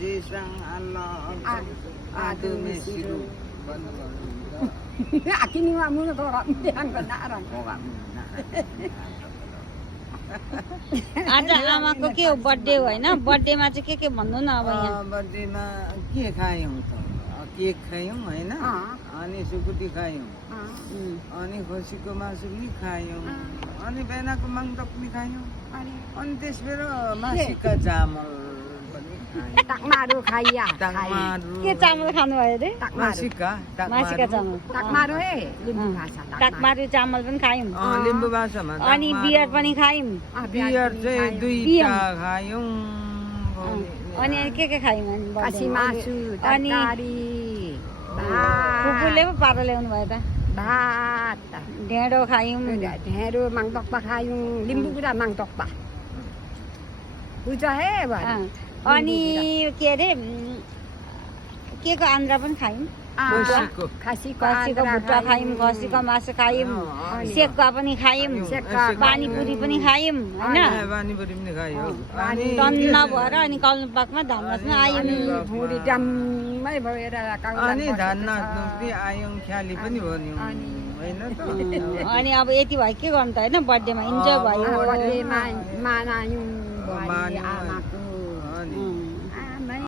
जेसाङ अल्लाह आदु मेसिरु भन्नुभयो 아끼니와 문을 더 대한 건 나랑 आज आमाको के हो बर्थडे हो होइन बर्थडेमा चाहिँ के भन्नु न अब यहाँ बर्थडेमा के खायौँ त केक खायौँ होइन अनि सुकुटी खायौँ अनि खसीको मासु पनि खायौँ अनि बेनाको माङटक पनि खायौँ अनि त्यसबेर मासिका चामल पनि खायौँ 딱마루 가이야 के चामल खानुभयो अरे मासिका चामल 딱마루 해 लिम्बू भाषा टाकमारु चामल पनि खायौँ लिम्बू भाषामा अनि बियर पनि खायौँ बियर चाहिँ दुईटा खायौँ अनि के खायौँ अनि कासी मासु तरकारी फुपूले पो पारो ल्याउनु भयो त भात ढेँडो खायौँ ढेँडो माङटक्पा खायौँ लिम्बू कुरा माङटक्पा बुझ्छ हे अनि के अरे के को आन्द्रा पनि खायौँ खसीको भुट्टा खायौँ खसीको मासु खायौँ सेक्का पनि खायौँ पानीपुरी पनि खायौँ होइन पानीपुरी पनि खायौँ टन्न भएर अनि कल्नुपाकमा धाममा आयौँ भुँडी डम्मै भएर अनि धाननाथमा पनि आयौँ ख्याली पनि भन्यौँ होइन त अनि अब यति भयो के गर्नु त होइन बर्थडेमा इन्जोय भयो बर्थडेमा मनायौँ